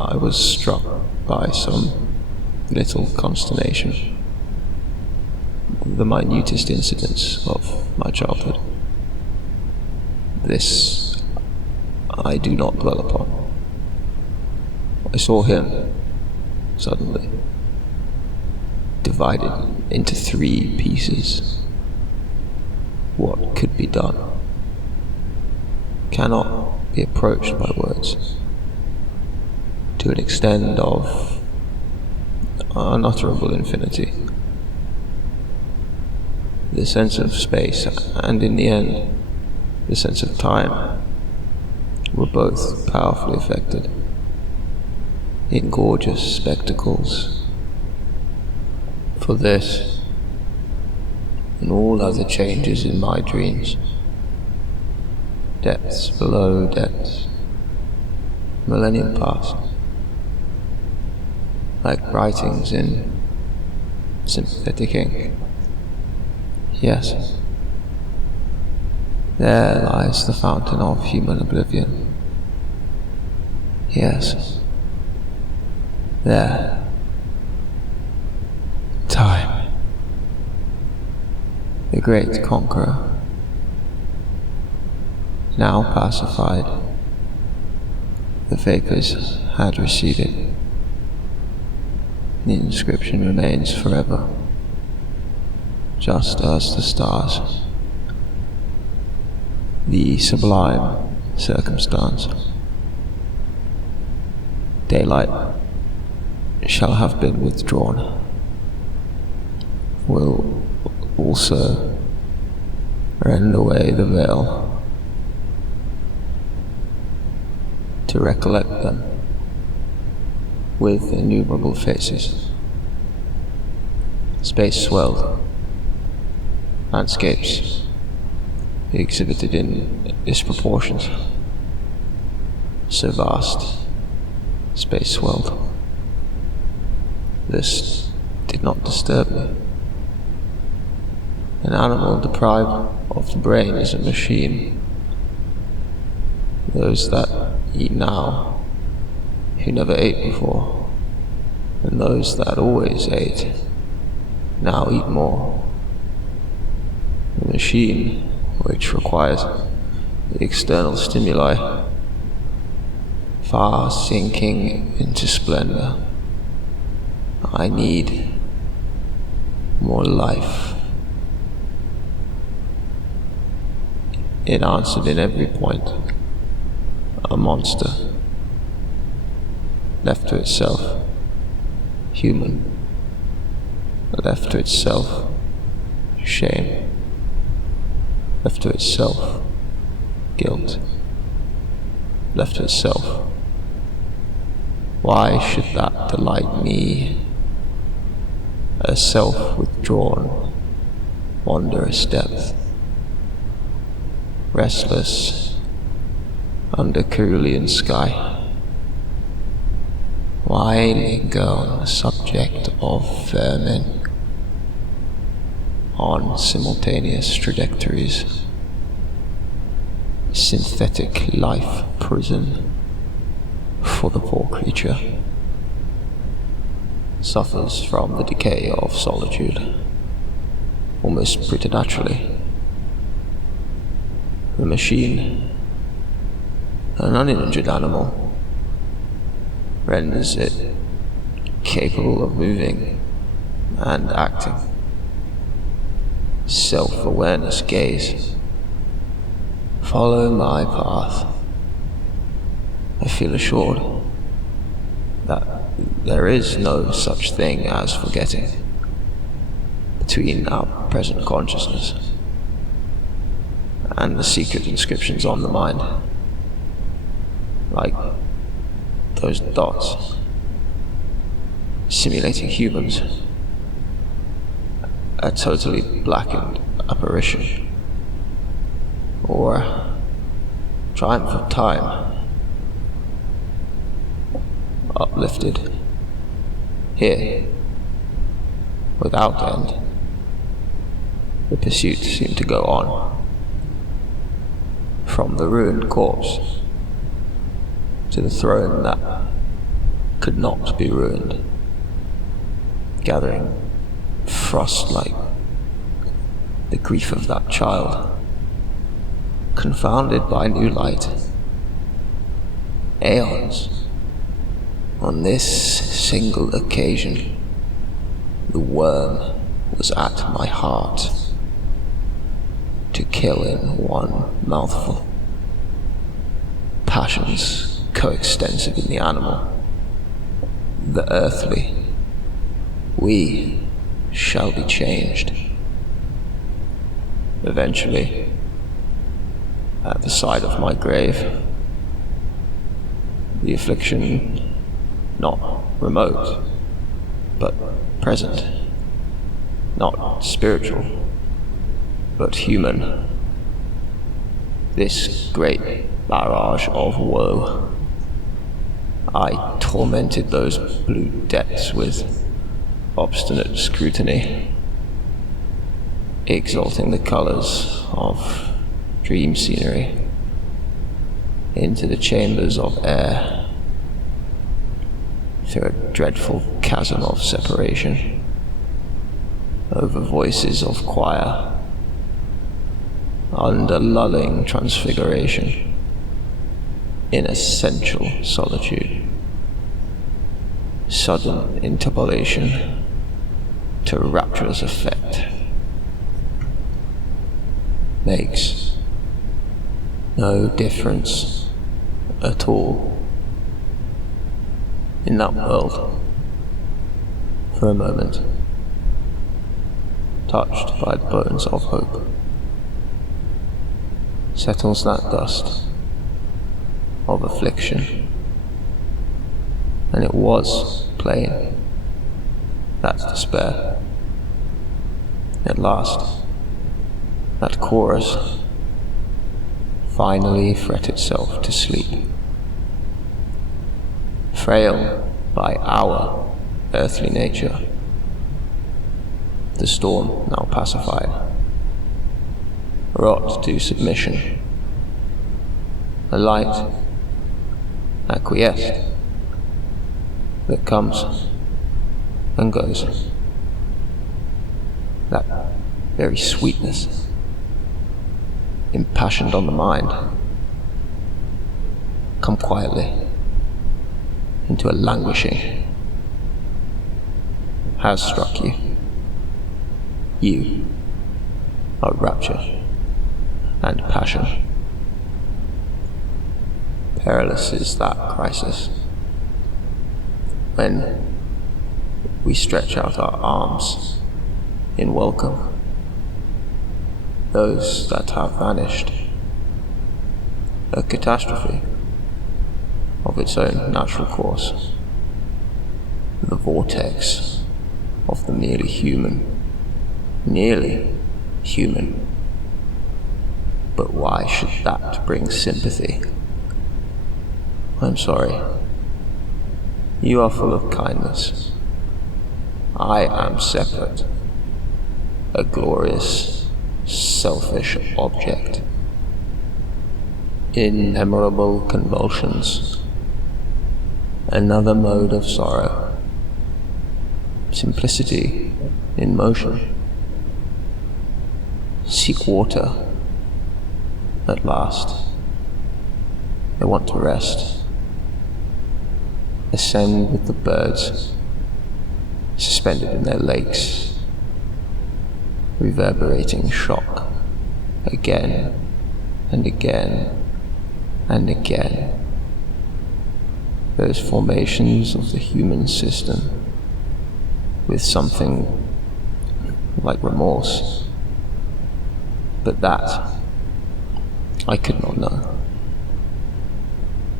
I was struck by some little consternation. The minutest incidents of my childhood. This I do not dwell upon. I saw him, suddenly, divided into 3 pieces. What could be done cannot be approached by words, to an extent of unutterable infinity. The sense of space, and in the end, the sense of time, were both powerfully affected in gorgeous spectacles. For this, and all other changes in my dreams, depths below depths, millennium past, like writings in sympathetic ink. Yes, there lies the fountain of human oblivion. Yes, there, time, the great conqueror, now pacified. The vapors had receded. The inscription remains forever, just as the stars. The sublime circumstance. Daylight shall have been withdrawn, will also rend away the veil, to recollect them with innumerable faces. Space swelled, landscapes exhibited in disproportions. So vast, space swelled. This did not disturb me. An animal deprived of the brain is a machine. Those that eat now, who never ate before, and those that always ate, now eat more. The machine, which requires the external stimuli, far sinking into splendor. I need more life. It answered in every point. A monster, left to itself, human, left to itself, shame, left to itself, guilt, left to itself. Why should that delight me? A self-withdrawn, wondrous depth, restless under cerulean sky. Why linger on the subject of vermin, on simultaneous trajectories, synthetic life prison for the poor creature? Suffers from the decay of solitude, almost preternaturally. The machine, an uninjured animal, renders it capable of moving and acting. Self-awareness gaze. Follow my path. I feel assured that there is no such thing as forgetting between our present consciousness and the secret inscriptions on the mind, like those dots simulating humans, a totally blackened apparition, or triumph of time, uplifted here without end. The pursuit seemed to go on from the ruined corpse to the throne that could not be ruined, gathering frost like the grief of that child, confounded by new light. Aeons, on this single occasion, the worm was at my heart, to kill in one mouthful. Passions coextensive in the animal, the earthly, we shall be changed. Eventually, at the side of my grave, the affliction not remote, but present, not spiritual, but human. This great barrage of woe, I tormented those blue depths with obstinate scrutiny, exalting the colors of dream scenery into the chambers of air through a dreadful chasm of separation, over voices of choir, under lulling transfiguration, in essential solitude, sudden interpolation to rapturous effect, makes no difference at all in that world. For a moment, touched by the bones of hope, settles that dust of affliction, and it was plain that despair, at last, that chorus, finally fret itself to sleep. Frail by our earthly nature, the storm now pacified, wrought to submission, a light acquiesced that comes and goes, that very sweetness impassioned on the mind, come quietly into a languishing, has struck you. You are rapture and passion. Perilous is that crisis, when we stretch out our arms in welcome, those that have vanished, a catastrophe of its own natural course, the vortex of the merely human, but why should that bring sympathy? I'm sorry. You are full of kindness. I am separate, a glorious, selfish object. Immemorable convulsions, another mode of sorrow, simplicity in motion. Seek water, at last. They want to rest. Ascend with the birds, suspended in their lakes, reverberating shock, again and again and again. Those formations of the human system, with something like remorse, but that I could not know.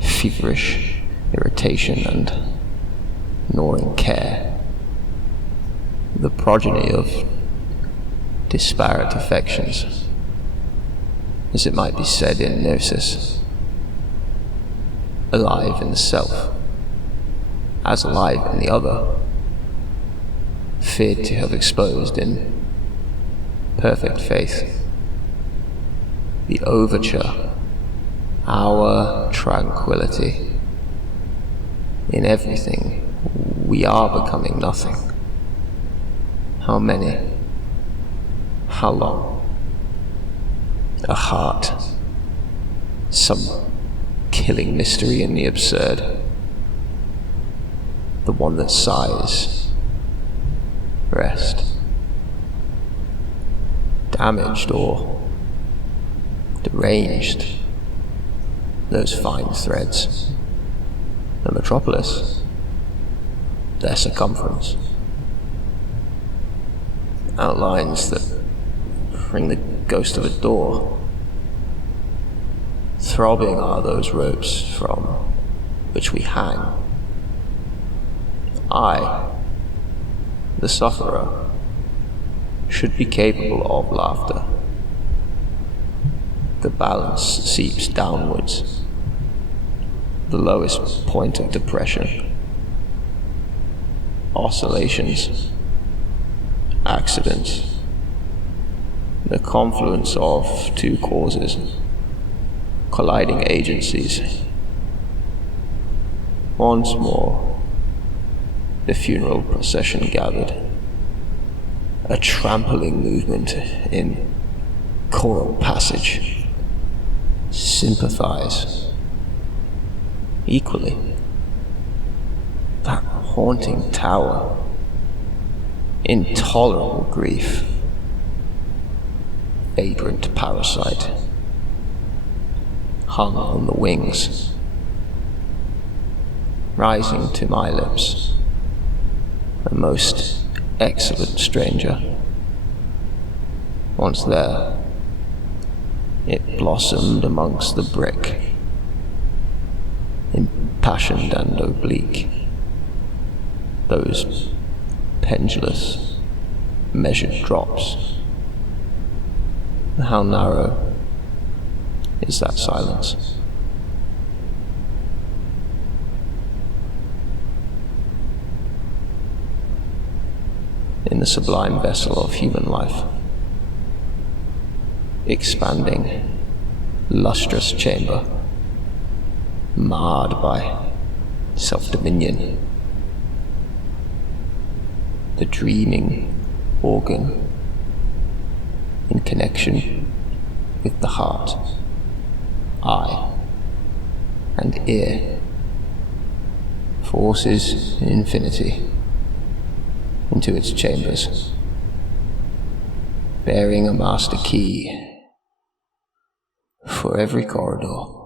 Feverish irritation and gnawing care, the progeny of disparate affections, as it might be said in Gnosis, alive in the self, as alive in the other, feared to have exposed in perfect faith the overture, our tranquility, In everything, we are becoming nothing. How many? How long? A heart. Some killing mystery in the absurd. The one that sighs. Rest. Damaged or deranged. Those fine threads. The metropolis. Their circumference. Outlines that bring the ghost of a door. Throbbing are those ropes from which we hang. I, the sufferer, should be capable of laughter. The balance seeps downwards, the lowest point of depression. Oscillations, accidents, the confluence of two causes, colliding agencies. Once more, the funeral procession gathered, a trampling movement in choral passage. Sympathize equally. That haunting tower, intolerable grief, vagrant parasite, hung on the wings, rising to my lips, a most excellent stranger. Once there, it blossomed amongst the brick, impassioned and oblique, those pendulous, measured drops. How narrow is that silence? In the sublime vessel of human life, expanding, lustrous chamber, marred by self-dominion, the dreaming organ in connection with the heart, eye, and ear, forces infinity into its chambers, bearing a master key for every corridor.